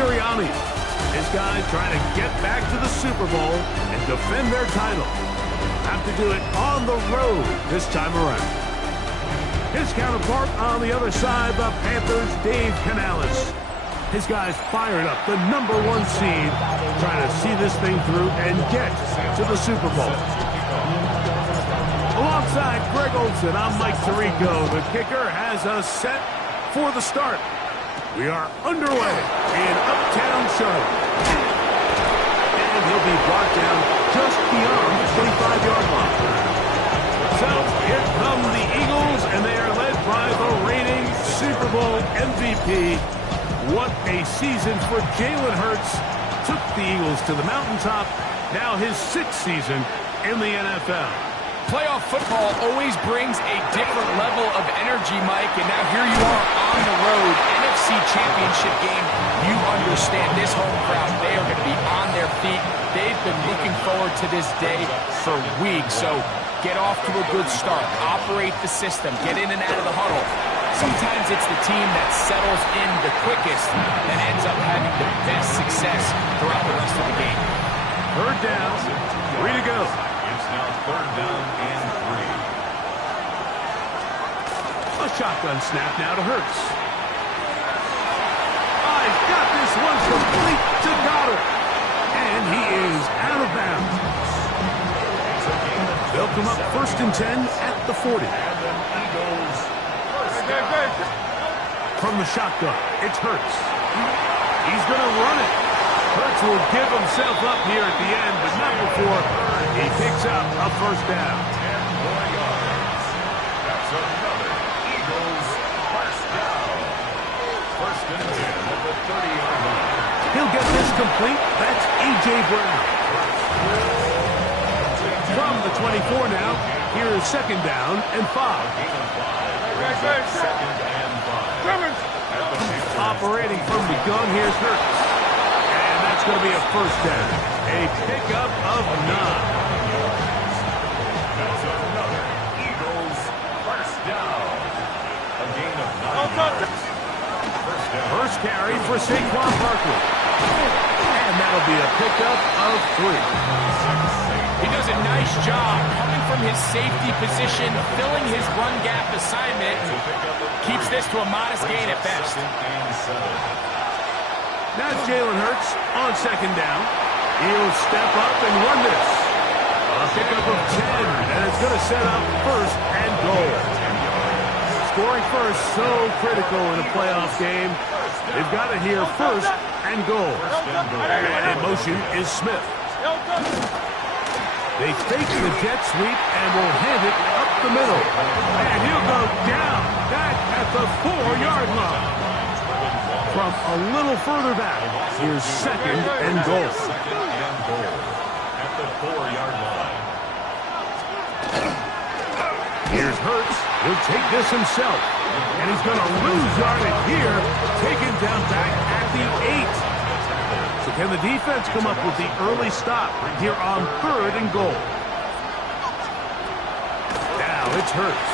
Sirianni. His guys trying to get back to the Super Bowl and defend their title. Have to do it on the road this time around. His counterpart on the other side, the Panthers, Dave Canales. His guys fired up, the #1 seed, trying to see this thing through and get to the Super Bowl. Alongside Greg Olsen, I'm Mike Tirico. The kicker has us set for the start. We are underway in Uptown Charlotte. And he'll be brought down just beyond the 25-yard line. So here come the Eagles, and they are led by the reigning Super Bowl MVP. What a season for Jalen Hurts. Took the Eagles to the mountaintop. Now his 6th season in the NFL. Playoff football always brings a different level of energy, Mike, and now here you are on the road, NFC Championship game. You understand this home crowd, they are going to be on their feet. They've been looking forward to this day for weeks, so get off to a good start, operate the system, get in and out of the huddle. Sometimes it's the team that settles in the quickest that ends up having the best success throughout the rest of the game. Third down, 3 to go. It's now 3rd down and 3. A shotgun snap now to Hurts. He's got this one complete to Goddard. And he is out of bounds. They'll come up 1st and 10 at the 40. From the shotgun, it's Hurts. He's going to run it. Hurts will give himself up here at the end, but not before he picks up a 1st down. 10 more yards. That's another Eagles 1st down. 1st and 10 at the 30-yard line. He'll get this complete. That's A.J. Brown. From the 24 now, here's 2nd down and 5. Second and 5. Operating from the gun, here's Hurts. And that's going to be a 1st down. A pickup of 9. That's another Eagles 1st down. A gain of 9 yards. 1st down. First carry for Saquon Barkley. And that'll be a pickup of 3. He does a nice job coming from his safety position, filling his run gap assignment. Keeps this to a modest gain at best. Now Jalen Hurts on 2nd down. He'll step up and run this. A pickup of 10, and it's going to set up 1st and goal. Scoring first, so critical in a playoff game. They've got to hear 1st and goal. And in motion is Smith. They fake the jet sweep and will hand it up the middle. And he'll go down back at the 4-yard line. From a little further back, here's 2nd and goal. 2nd and goal at the 4-yard line. Here's Hurts. He'll take this himself. And he's going to lose yardage here. Taken down back at the 8. So can the defense come up with the early stop here on 3rd and goal? Now it's Hurts.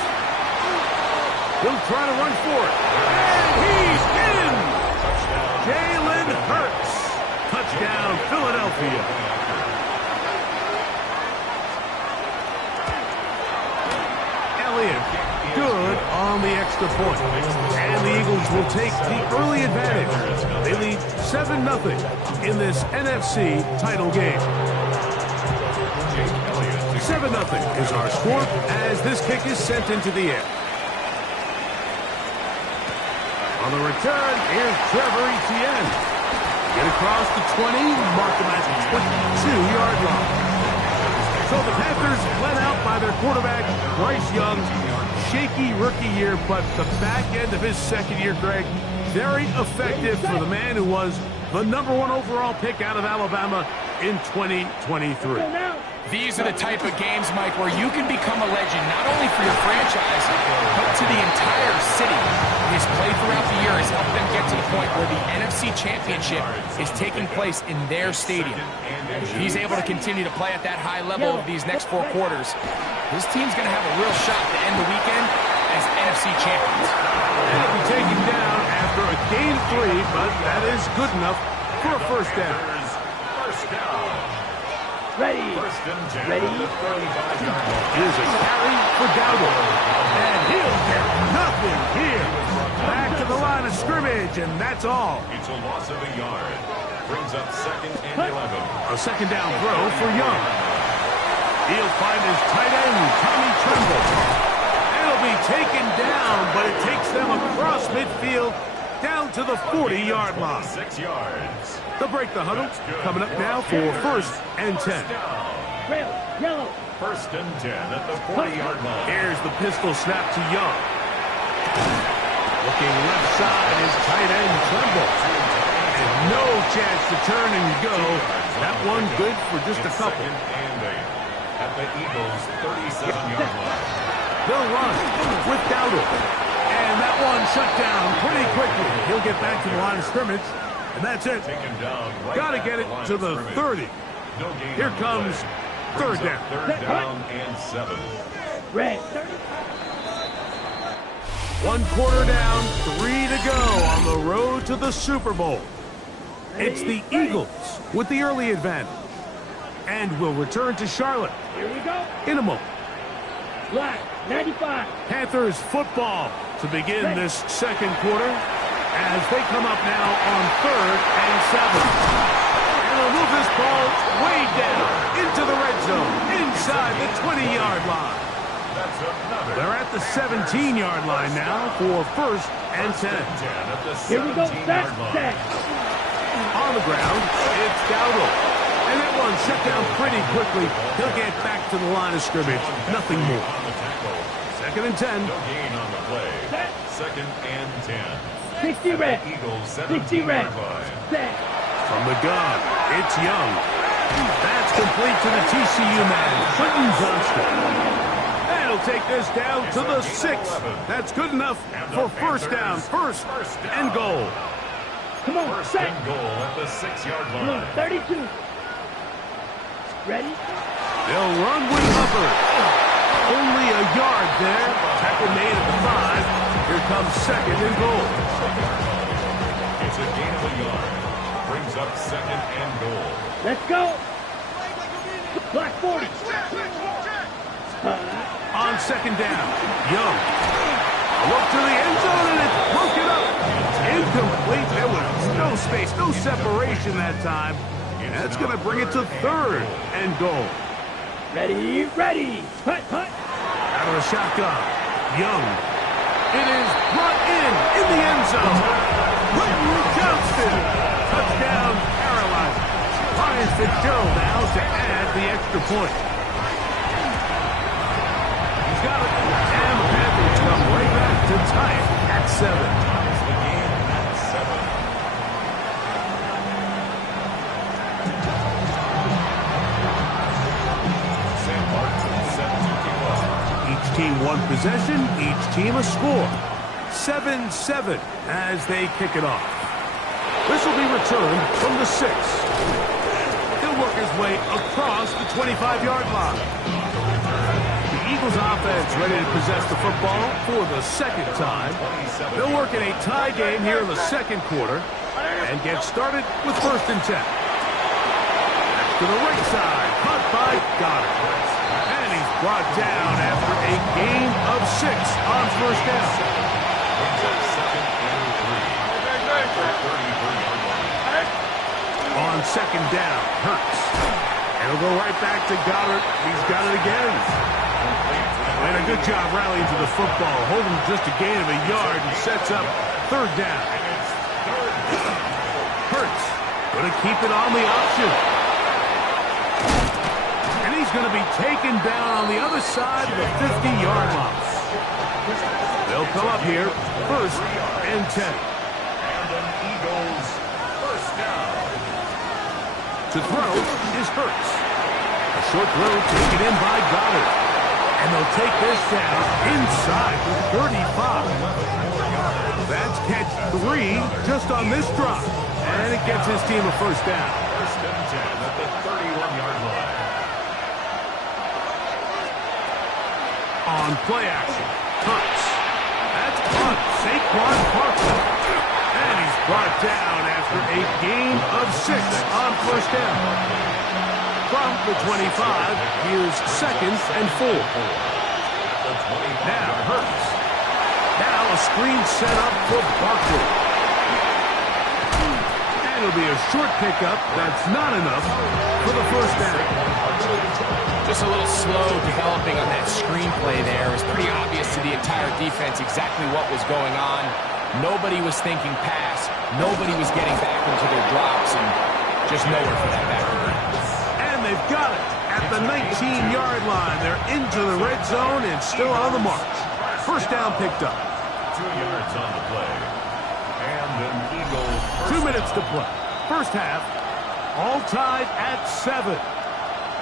He'll try to run for it. And he's in! Jalen Hurts. Touchdown, Philadelphia. Elliott, good on the extra point. And the Eagles will take the early advantage. They lead 7-0 in this NFC title game. 7-0 is our score as this kick is sent into the air. On the return, here's Trevor Etienne. Get across the 20, mark him at the 22-yard line. So the Panthers led out by their quarterback, Bryce Young. Shaky rookie year, but the back end of his 2nd year, Greg, very effective for the man who was the #1 overall pick out of Alabama in 2023. These are the type of games, Mike, where you can become a legend, not only for your franchise, but to the entire city. His play throughout the year has helped them get to the point where the NFC Championship is taking place in their stadium. If he's able to continue to play at that high level of these next 4 quarters, this team's going to have a real shot to end the weekend as NFC champions. And he'll be taken down after a gain 3, but that is good enough for a first down. First down. Ready. First and 10 Ready. at the 35-yard line. Here's a carry for Dowdle. And he'll get nothing here. Back to the line of scrimmage, and that's all. It's a loss of a yard. Brings up second and 11. A second down throw for Young. He'll find his tight end, Tommy Tremble. It'll be taken down, but it takes them across midfield down to the 40-yard line. 6 yards. They'll break the huddle. Coming up now for first and 10. Red, yellow. First and 10 at the 40-yard line. Here's the pistol snap to Young. Looking left side is tight end Tremble. And no chance to turn and go. That one good for just a couple. Second and 8 at the Eagles' 37-yard line. They'll run with Dowdle. And that one shut down pretty quickly. He'll get back to the line of scrimmage. And that's it. Taken down right Got to at get it line to of the scrimmage. 30. No gain Here on the comes play. third Brings up down. Third down and 7. Red, 30. 1 quarter down, 3 to go on the road to the Super Bowl. It's the Eagles with the early advantage. And will return to Charlotte Here we go. in a moment. Black, 95. Panthers football to begin this second quarter as they come up now on 3rd and 7. And they'll move this ball way down into the red zone inside the 20-yard line. That's another. They're at the 17-yard line now for first and 10. 10 at the Here we go. 17-yard line. Set. On the ground, it's Dowdle. And that one shut down pretty quickly. He'll get back to the line of scrimmage. Nothing more. On the tackle. Second and 10. No gain on the play. Set. Second and 10. 60 red. Eagles 60 red. 17-yard line. Set. From the gun, it's Young. That's complete to the TCU man, Quentin Johnston. That'll take this down to the 6. That's good enough for first down. First and goal. Come on. First Set. and goal at the 6-yard Blue, line. 32. Ready. They'll run with Hubbard. Only a yard there. Tackle made at the 5. Here comes second and goal. It's a gain of a yard. Brings up second and goal. Let's go. Black 40. On second down, Young. A look to the end zone, and it's broken up. Incomplete. There was no space, no separation that time. And that's going to bring it to third and goal. Ready, ready. Hut, hut. Out of the shotgun, Young. It is brought in the end zone. Quentin Johnston. Touchdown, Carolina. Ryan Fitzgerald now to add the extra point. He's got it. And the Panthers come right back to tie it at 7. Ties the game at 7. St. Martin set to kick off. Each team one possession, each team a score. 7-7 as they kick it off. This will be returned from the 6. He'll work his way across the 25-yard line. The Eagles offense ready to possess the football for the second time. They'll work in a tie game here in the second quarter and get started with first and 10. To the right side, caught by Goddard. And he's brought down after a gain of 6 on first down. Brings up second and 3. At the 33-yard line. On second down, Hurts. And he'll go right back to Goddard. He's got it again. And a good job rallying to the football, holding just a gain of a yard and sets up third down. Hurts going to keep it on the option. And he's going to be taken down on the other side of the 50-yard line. They'll come up here first and 10. And an Eagles first down. To throw is Hurts. A short throw taken in by Goddard. And they'll take this down inside the 35. That's catch 3 just on this drop. And it gets his team a first down. First and 10 at the 31-yard line. On play action, Hurts. That's caught Saquon Barkley. And he's Brought down after a gain of 6 on first down. From the 25, here's 2nd and 4. Now Hurts. Now a screen set up for Barkley. And it'll be a short pickup. That's not enough for the first down. Just a little slow developing on that screenplay there. It was pretty obvious to the entire defense exactly what was going on. Nobody was thinking pass. Nobody was getting back into their drops, and just nowhere for that back. And they've got it at the 19-yard line. They're into the red zone and still on the march. First down picked up. 2 yards on the play. And an Eagles. 2 minutes to play. First half, all tied at 7.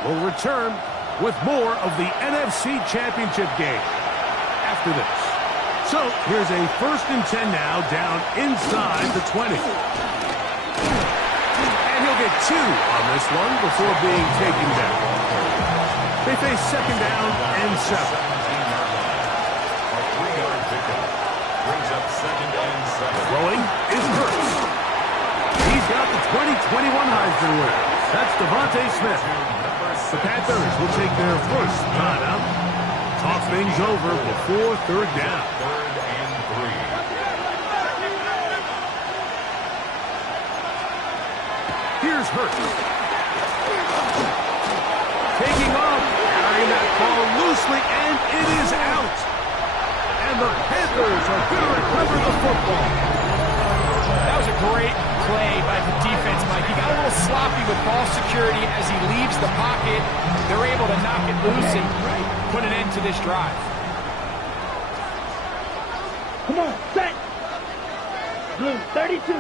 We'll return with more of the NFC Championship game after this. So, here's a 1st and 10 now, down inside the 20. And he'll get 2 on this one before being taken down. They face 2nd down and 7. A 3-yard pickup. Brings up 2nd and 7. Throwing is Hurts. He's got the 2021 Heisman winner. That's Devontae Smith. The Panthers will take their first timeout. Talk things over before 3rd down. 3rd and 3. Here's Hurts. Taking off, carrying that ball loosely, and it is out. And the Panthers are going to recover the football. That was a great play by the defense, Mike. He got a little sloppy with ball security as he leaves the pocket. They're able to knock it loose and put an end to this drive. Come on, set. Blue, 32.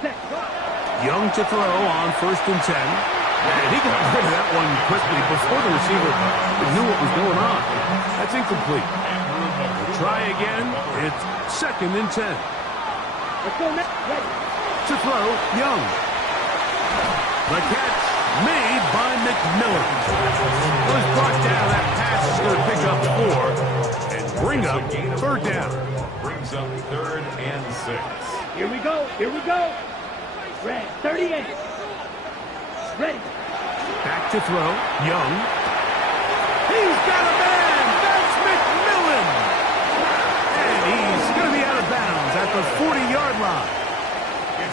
Set. Young to throw on 1st and 10. And he got rid of that one quickly before the receiver knew what was going on. That's incomplete. We'll try again. It's 2nd and 10. Let's go next. Ready. To throw, Young. The catch made by McMillan. Was brought down. That pass is going to pick up 4 and bring up 3rd down. Brings up 3rd and 6. Here we go. Here we go. Red, 38. Ready. Back to throw, Young. He's got a man. That's McMillan. And he's going to be out of bounds at the 40-yard line.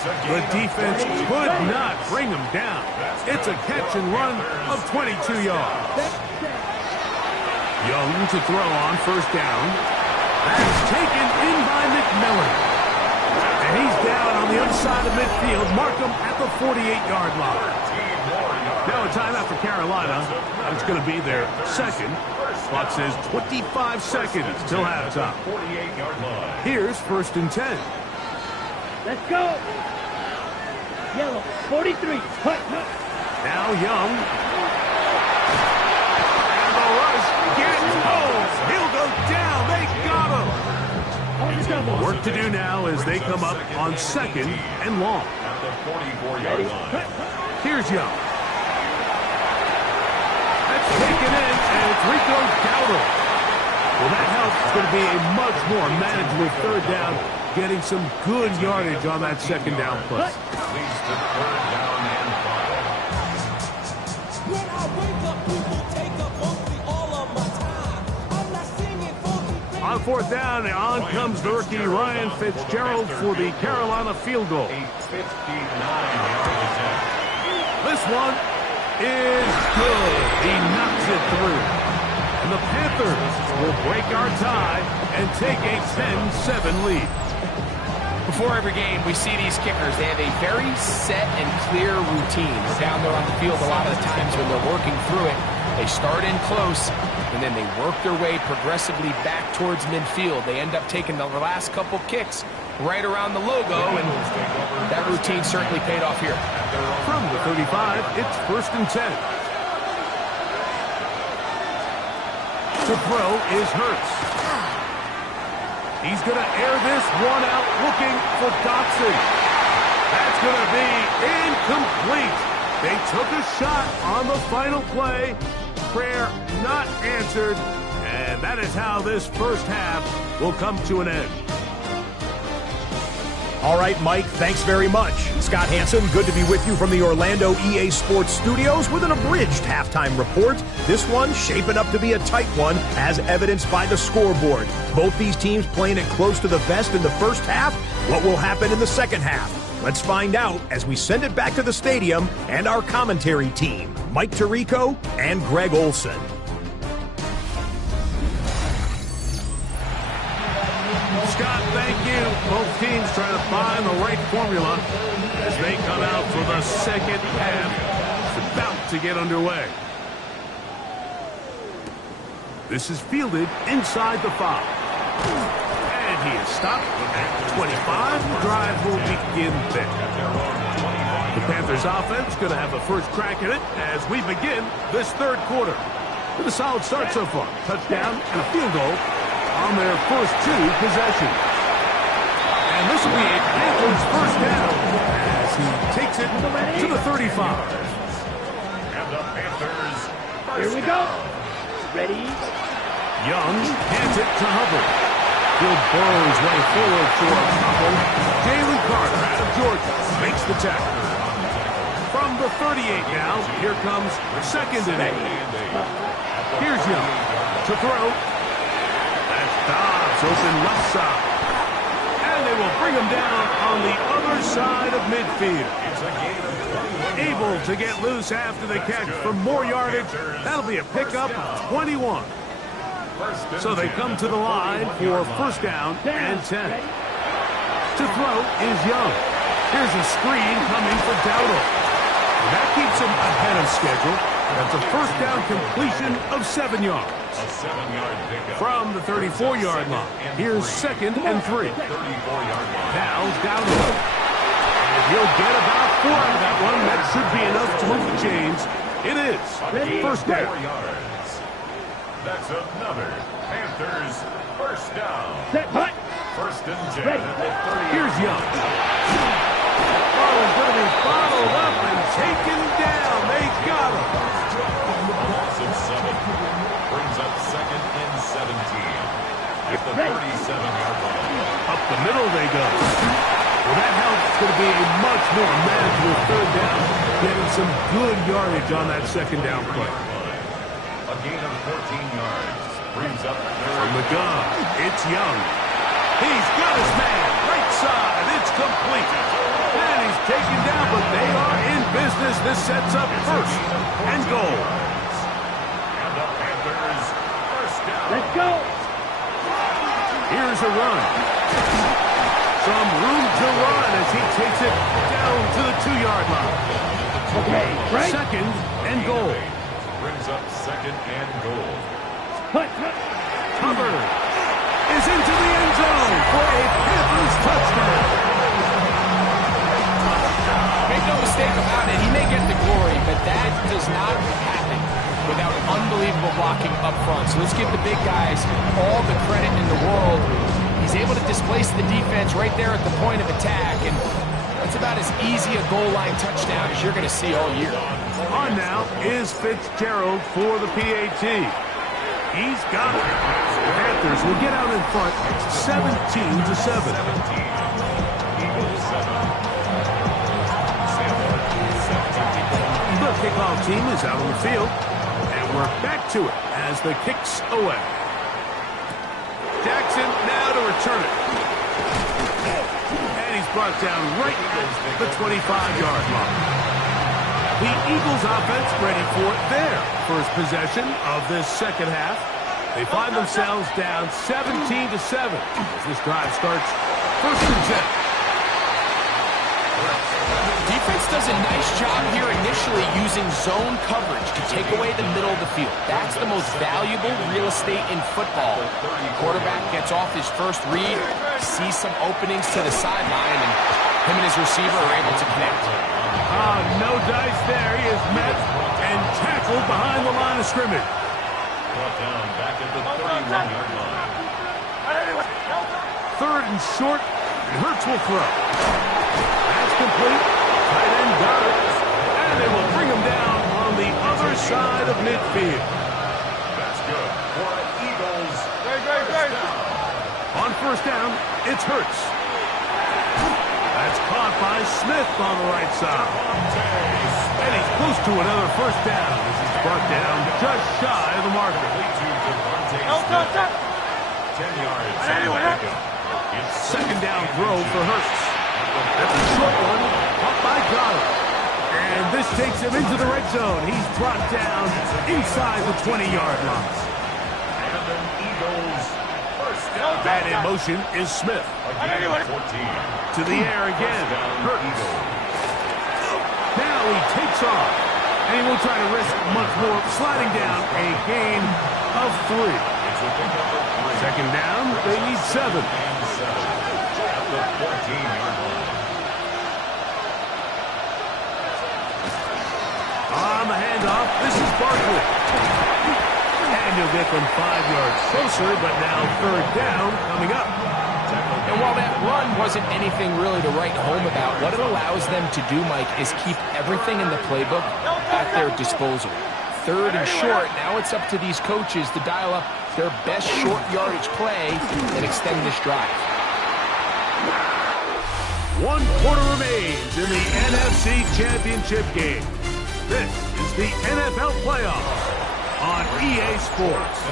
The defense could not bring him down. It's a catch and run of 22 yards. Young to throw on 1st down. That's taken in by McMillan. And he's down on the other side of midfield. Mark him at the 48-yard line. Now a timeout for Carolina. It's going to be their 2nd. Clock says 25 seconds till halftime. 48-yard line. Here's 1st and 10. Let's go. Yellow, 43. Hut, hut. Now Young. And the rush gets home. He'll go down. They got him. Work to do now as they come up on 2nd and long. At the 44-yard line. Here's Young. That's taken in, and it's Rico Dowdle. Well, that helps. It's going to be a much more manageable 3rd down, getting some good yardage on that 2nd down play. Leads to 3rd down and 5. When I wake up, people take up mostly all of my time. I'm not singing funky. On 4th down, on comes the rookie Ryan Fitzgerald for the Carolina field goal. A 59-yard attempt. This one is good. He knocks it through. And the Panthers will break our tie and take a 10-7 lead. Before every game, we see these kickers. They have a very set and clear routine. They're down there on the field a lot of the times when they're working through it. They start in close, and then they work their way progressively back towards midfield. They end up taking the last couple kicks right around the logo, and that routine certainly paid off here. From the 35, it's 1st and 10. To throw is Hurts. He's going to air this one out looking for Dotson. That's going to be incomplete. They took a shot on the final play. Prayer not answered. And that is how this first half will come to an end. All right, Mike, thanks very much. Scott Hansen, good to be with you from the Orlando EA Sports Studios with an abridged halftime report. This one shaping up to be a tight one, as evidenced by the scoreboard. Both these teams playing it close to the vest in the first half. What will happen in the second half? Let's find out as we send it back to the stadium and our commentary team, Mike Tirico and Greg Olson. Scott, thank you. Both teams trying to find the right formula as they come out for the second half. It's about to get underway. This is fielded inside the 5. And he is stopped at 25. The drive will begin there. The Panthers offense going to have a first crack at it as we begin this third quarter. With a solid start so far. Touchdown and a field goal on their first 2 possessions. And this will be a Panthers first down as he takes it to the 35. And the Panthers Here we go. Ready? Young hands it to Hubbard. He'll burrow his way forward for a couple. Jalen Carter out of Georgia makes the tackle. From the 38 now, here comes second and 8. Here's Young to throw. That's Dobbs open left side. And they will bring him down on the other side of midfield. Able to get loose after the catch for more yardage. That'll be a pickup of 21. So they come to the line for first down and 10. To throw is Young. Here's a screen coming for Dowdle. And that keeps him ahead of schedule. That's a first down completion of 7 yards. a 7-yard pickup. From the 34-yard line. Here's second and 3. 34-yard line. Now Dowdle. And he'll get about 4 out of that one. That should be enough to move the chains. It is. First down. 4 yards. That's another Panthers first down. Set, hut. First and 10 at the 30. Here's Young. Ball is going to be bottled up and taken down. They got him. Loss of 7. Brings up second and 17. At the 37-yard line. Up the middle they go. Well, that helps. It's going to be a much more manageable third down, getting some good yardage on that second down play. A gain of 14 yards. Brings up From the gun, it's Young. He's got his man. Right side. It's complete. And he's taken down, but they are in business. This sets up first and goal. And the Panthers first down. Let's go. Here's a run. Some room to run as he takes it down to the 2-yard line. Okay, right. Second and goal. Brings up second and goal. Hut, hut. Hubbard is into the end zone for a Panthers touchdown. Make no mistake about it, he may get the glory, but that does not happen without unbelievable blocking up front. So let's give the big guys all the credit in the world. He's able to displace the defense right there at the point of attack, and that's about as easy a goal line touchdown as you're going to see all year. On now is Fitzgerald for the PAT. He's got it. The Panthers will get out in front 17-7. The kickoff team is out on the field, and we're back to it as the kick's away. Jackson now to return it. And he's brought down right at the 25-yard line. The Eagles offense ready for their first possession of this second half. They find themselves down 17-7 as this drive starts first and 10. Defense does a nice job here initially using zone coverage to take away the middle of the field. That's the most valuable real estate in football. Quarterback gets off his first read, sees some openings to the sideline, and him and his receiver are able to connect. No dice there. He is met and tackled behind the line of scrimmage. Brought down back at the 31-yard line. Third and short, and Hurts will throw. That's complete. Tight end got it. And they will bring him down on the other side of midfield. That's good for an Eagles first down. On first down, it's Hurts. by Smith on the right side. And he's close to another first down as he's brought down just shy of the marker. 10 yards. Second down throw for Hurts. That's a short one, caught by Goddard. And this takes him into the red zone. He's brought down inside the 20-yard line. And an Eagles first down. Man in motion is Smith. Again, 14. To the air again. Hurts. Now he takes off. And he won't try to risk much more, sliding down a gain of 3. It's a pickup of 3. Second down, they need 7. And 7 at the 14-yard line. On the handoff, this is Barkley. And he'll get them 5 yards closer, but now third down coming up. And while that run wasn't anything really to write home about, what it allows them to do, Mike, is keep everything in the playbook at their disposal. Third and short, now it's up to these coaches to dial up their best short yardage play and extend this drive. 1 quarter remains in the NFC Championship game. This is the NFL Playoffs on EA Sports.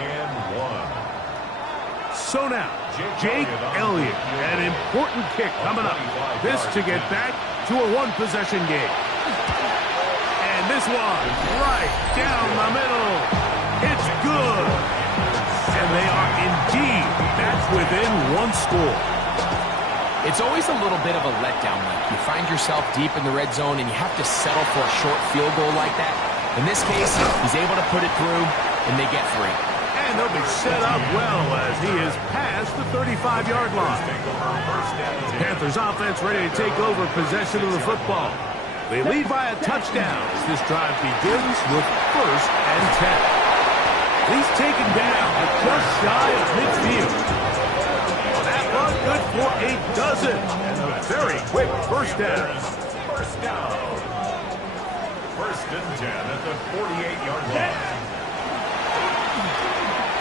And 1. So now, Jake Elliott, an important kick coming up. This to get back to a 1-possession game. And this one, right down the middle. It's good. And they are indeed back within 1 score. It's always a little bit of a letdown, Mike. You find yourself deep in the red zone and you have to settle for a short field goal like that. In this case, he's able to put it through, and they get 3. And they'll be set up well as he is past the 35-yard line. Panthers offense ready to take over possession of the football. They lead by a touchdown as this drive begins with 1st and 10. He's taken down at just shy of midfield. That run good for a dozen and a very quick first down. First down. 1st and 10 at the 48-yard line.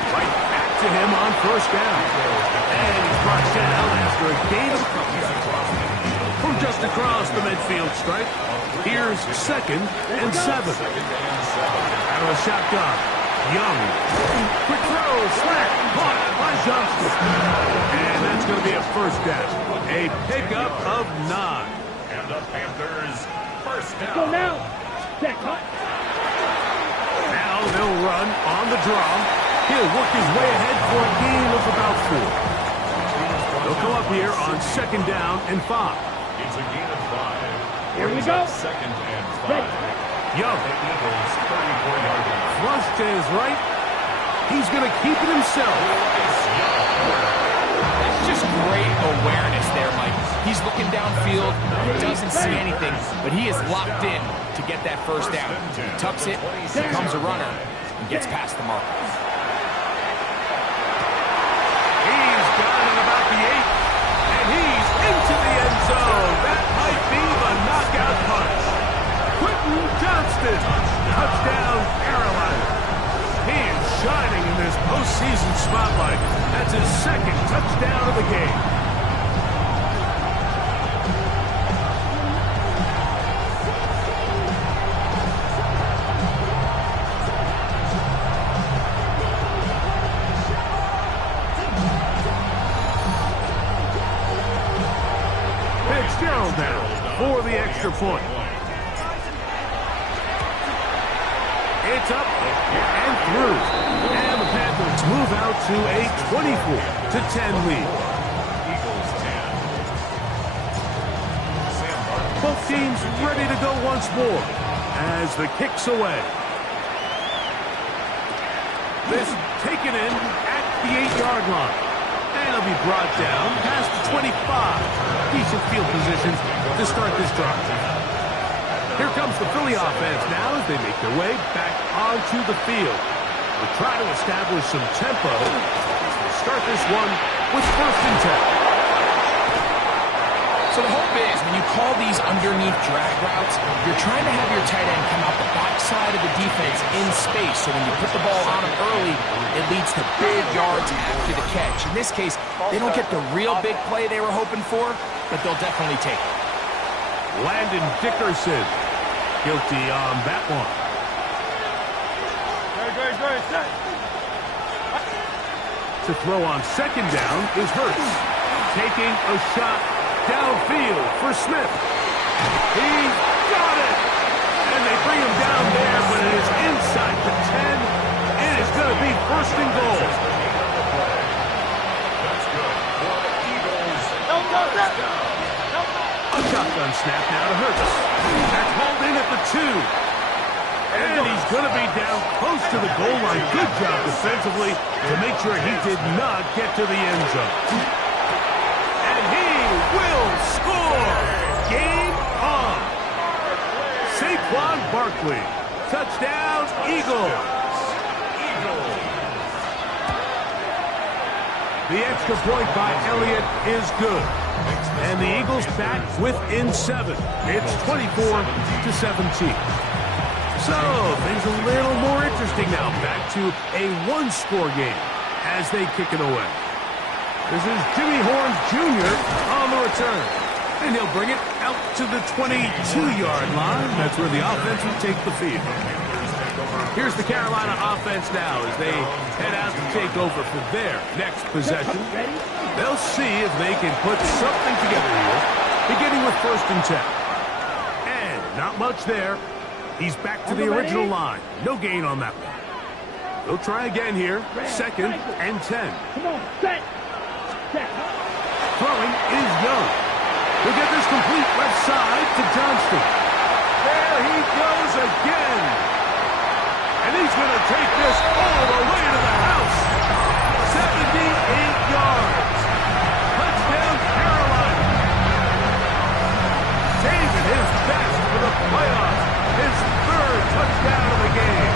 Right back to him on 1st down. And he's brought down after a gain of a couple. From just across the midfield stripe, here's 2nd and 7. Out of the shotgun, Young. Quick throw, slant, caught by Johnston. And that's going to be a first down. A pickup of 9. And the Panthers first down. Go now. Check. Now they'll run on the draw. He'll work his way ahead for a gain of about 4. They'll come up here on 2nd down and 5. It's a gain of 5. Here we go. 2nd and 5. Young. The Eagles 34-yard line. Flush to his right. He's going to keep it himself. That's just great awareness there, Mike. He's looking downfield, doesn't see anything, but he is locked in to get that first down. He tucks it, becomes a runner, and gets past the mark. He's got it about the 8, and he's into the end zone. That might be the knockout punch. Quentin Johnston, touchdown Carolina. He is shining in this postseason spotlight. That's his 2nd touchdown of the game. Fitzgerald now for the extra point. It's up and through. And the Panthers move out to a 24-10 lead. Eagles 10. Both teams ready to go once more as the kick's away. This taken in at the 8-yard line. And it'll be brought down past the 25. Decent field position to start this drive. Here comes the Philly offense now as they make their way back onto the field. They'll try to establish some tempo as they start this one with 1st and 10. So the hope is when you call these underneath drag routes, you're trying to have your tight end come out the backside of the defense in space. So when you put the ball on him early, it leads to big yards after the catch. In this case, they don't get the real big play they were hoping for, but they'll definitely take it. Landon Dickerson. Guilty on that one. To throw on second down is Hurts. Taking a shot downfield for Smith. He's got it! And they bring him down there, but it is inside the 10. It is going to be first and goal. That's good for the Eagles. A shotgun snap now to Hurts. That's hauled in at the 2. And he's going to be down close to the goal line. Good job defensively to make sure he did not get to the end zone. And he will score. Game on. Saquon Barkley. Touchdown, Eagles. The extra point by Elliott is good. And the Eagles back within 7. It's 24-17. So, things a little more interesting now. Back to a one-score game as they kick it away. This is Jimmy Horn Jr. on the return. And he'll bring it out to the 22-yard line. That's where the offense will take the field. Here's the Carolina offense now as they head out to take over for their next possession. They'll see if they can put something together here, beginning with 1st and 10. And not much there. He's back to the original line. No gain on that one. They'll try again here. 2nd and 10. Come on, set. Throwing is Young. He'll get this complete left side to Johnston. There he goes again. And he's going to take this all the way to the house. 78 yards. Touchdown, Carolina. Saving his best for the playoffs. His 3rd touchdown of the game.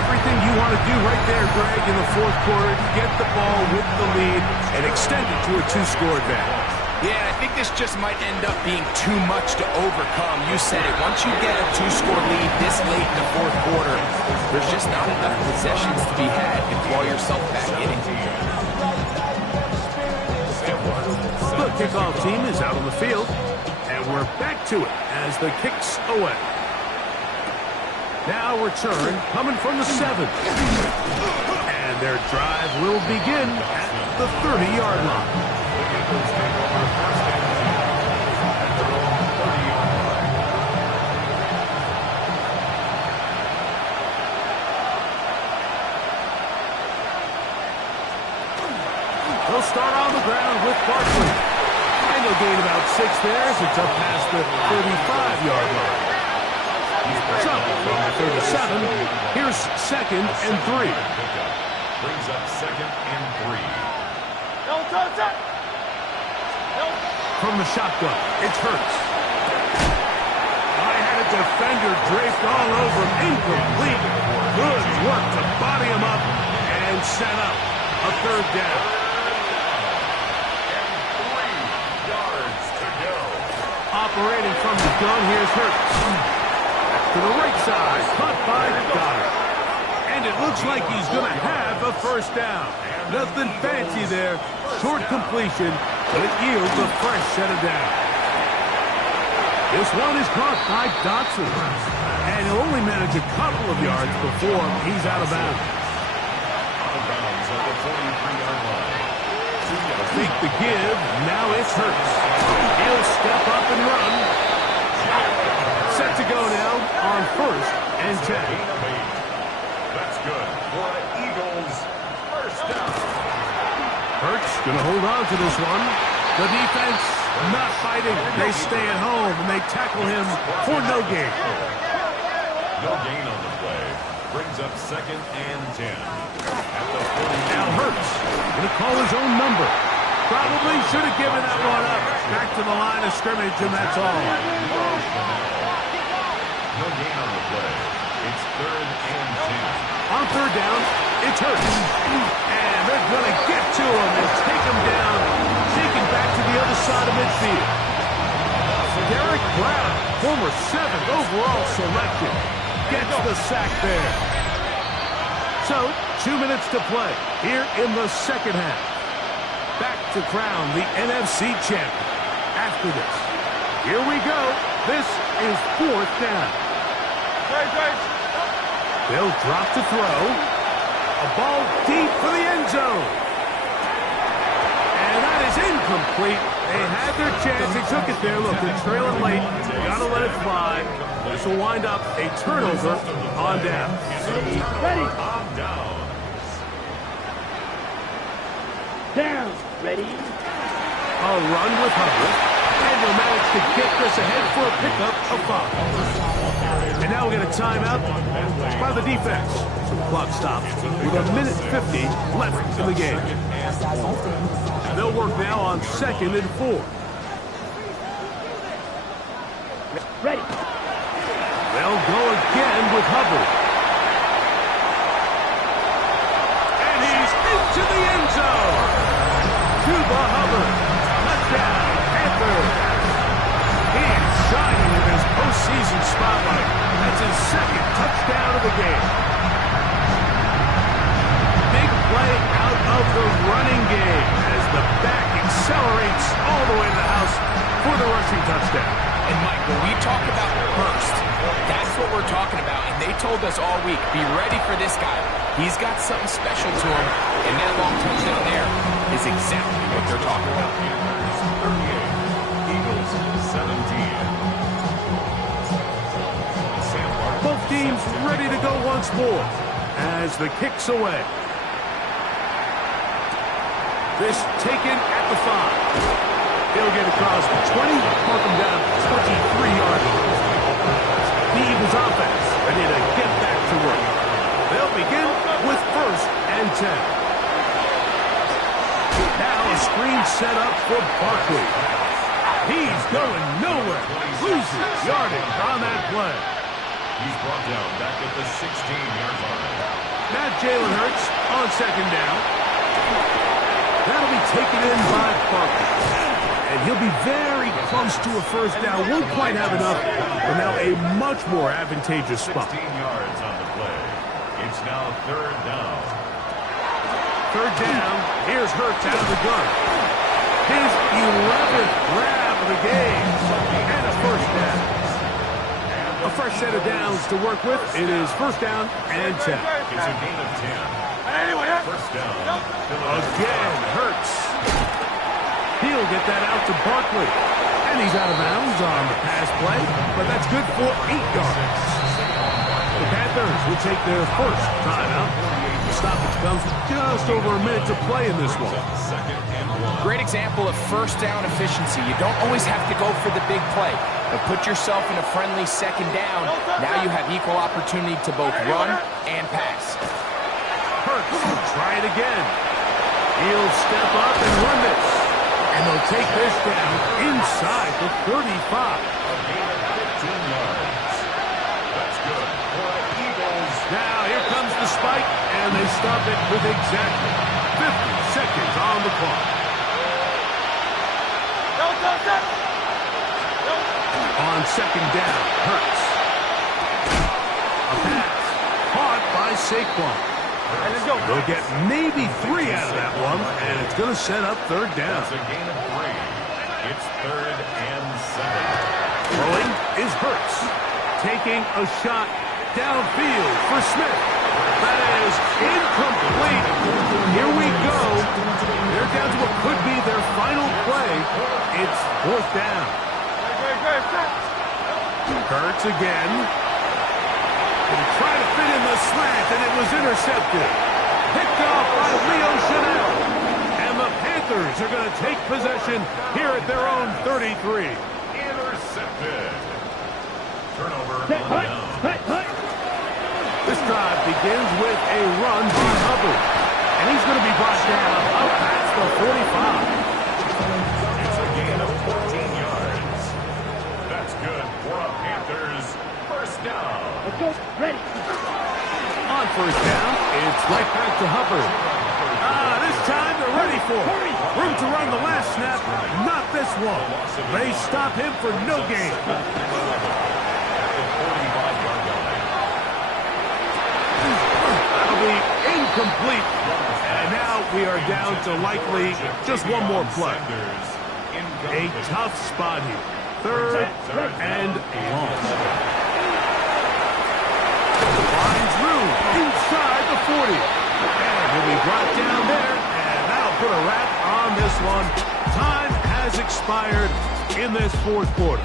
Everything you want to do right there, Greg, in the 4th quarter, get the ball with the lead and extend it to a 2-score advantage. Yeah, I think this just might end up being too much to overcome. You said it. Once you get a 2-score lead this late in the 4th quarter, there's just not enough possessions to be had to claw yourself back in it. The kickoff team is out on the field. And we're back to it as the kick's away. Now return coming from the 7. And their drive will begin at the 30-yard line. They'll start on the ground with Barkley. They'll gain about 6 there as it's up past the 35-yard line. So, from the 37, here's 2nd and 3. Brings up 2nd and 3. From the shotgun, it's Hurts. I had a defender draped all over him. Incomplete. Good work to body him up and set up a 3rd down. Operating from the gun, here's Hurts. To the right side, caught by Goddard. And it looks like he's going to have a 1st down. Nothing fancy there. Short completion, but it yields a fresh set of downs. This one is caught by Dotson. And he'll only manage a couple of yards before he's out of bounds. Out of bounds at the 43-yard line. Take the give. Now it's Hurts. He'll step up and run. Set to go now on 1st and 10. That's good for the Eagles. 1st down. Hurts going to hold on to this one. The defense not fighting. They stay at home and they tackle him for no gain. No gain on the play. Brings up 2nd and 10. At the 40. Now Hurts going to call his own number. Probably should have given that one up. Back to the line of scrimmage, and that's all. No gain on the play. It's 3rd and 10. On 3rd down, it's Hurts. And they're going to get to him and take him down, taken back to the other side of midfield. Derek Brown, former 7th overall selection, gets the sack there. So, 2 minutes to play here in the 2nd half. Back to crown the NFC champion at after this. Here we go. This is 4th down. They'll drop to throw. A ball deep for the end zone. And that is incomplete. They had their chance. They took it there. Look, they're trailing late. Got to let it fly. This will wind up a turnover on down. Ready. On down. Down. Ready. A run with Hubbard. And they'll manage to get this ahead for a pickup of 5. And now we get a timeout by the defense. So the clock stops with 1:50 left in the game. They'll work now on 2nd and 4. Ready. They'll go again with Hubbard. And he's into the end zone. Cuba Hubbard. Touchdown, Panthers. He is shining in his postseason spotlight. That's his 2nd touchdown of the game. Big play out of the running game as the back accelerates all the way to the house for the rushing touchdown. And Mike, when we talk about burst, that's what we're talking about. And they told us all week, be ready for this guy. He's got something special to him. And that long touchdown there is exactly what they're talking about. 38, Eagles 17. Both teams ready to go once more as the kick's away. This taken at the 5. He'll get across the 20, mark him down 23-yard line. The Eagles offense ready to get back to work. They'll begin with 1st and 10. Now a screen set up for Barkley. He's going nowhere. Loses yardage on that play. He's brought down back at the 16-yard line. Now Jalen Hurts on 2nd down. That'll be taken in by Barkley. And he'll be very close to a 1st down. Won't quite have enough, but now a much more advantageous spot. 16 yards on the play. It's now 3rd down. 3rd down. Here's Hurts out of the gun. His 11th grab of the game. And a 1st down. A fresh set of downs to work with. It is 1st down and 10. It's a gain of 10. 1st down. Again, Hurts. He'll get that out to Barkley. And he's out of bounds on the pass play, but that's good for 8 yards. The Panthers will take their 1st timeout. The stoppage comes with just over a minute to play in this one. Great example of 1st down efficiency. You don't always have to go for the big play, but put yourself in a friendly 2nd down. Now you have equal opportunity to both run and pass. Hurts will try it again. He'll step up and run this. And they'll take this down inside the 35. A gain of 15 yards. That's good for the Eagles. Now here comes the spike, and they stop it with exactly 50 seconds on the clock. On 2nd down, Hurts. A pass caught by Saquon. They'll get maybe 3 out of that one, and it's going to set up 3rd down. That's a gain of 3. It's 3rd and 7. Throwing is Hurts. Taking a shot downfield for Smith. That is incomplete. Here we go. They're down to what could be their final play. It's 4th down. Hurts again. They try to fit in the slant, and it was intercepted. Picked off by Leo Chanel. And the Panthers are going to take possession here at their own 33. Intercepted. Turnover on Hut, down. hut, hut. This drive begins with a run by Hubbard. And he's going to be brought down up past the 45. It's a gain of 14 yards. That's good for a Panthers 1st down. Let's go. Ready. On 1st down, it's right back to Hubbard. This time they're ready for it. Room to run the last snap, not this one. They stop him for no gain. That'll be incomplete. And now we are down to likely just one more play. A tough spot here. Third and long. Finds room inside the 40. And he'll be brought down there, and that'll put a wrap on this one. Time has expired in this fourth quarter.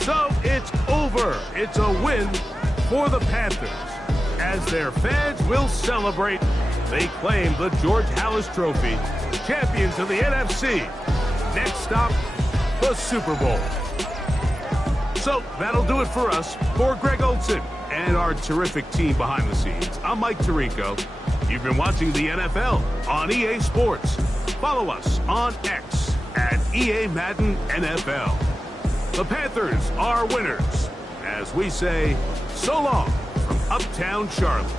So it's over. It's a win for the Panthers. As their fans will celebrate, they claim the George Halas Trophy, champions of the NFC. Next stop, the Super Bowl. So that'll do it for us. For Greg Olson and our terrific team behind the scenes, I'm Mike Tirico. You've been watching the NFL on EA Sports. Follow us on X at EA Madden NFL. The Panthers are winners. As we say, so long from Uptown Charlotte.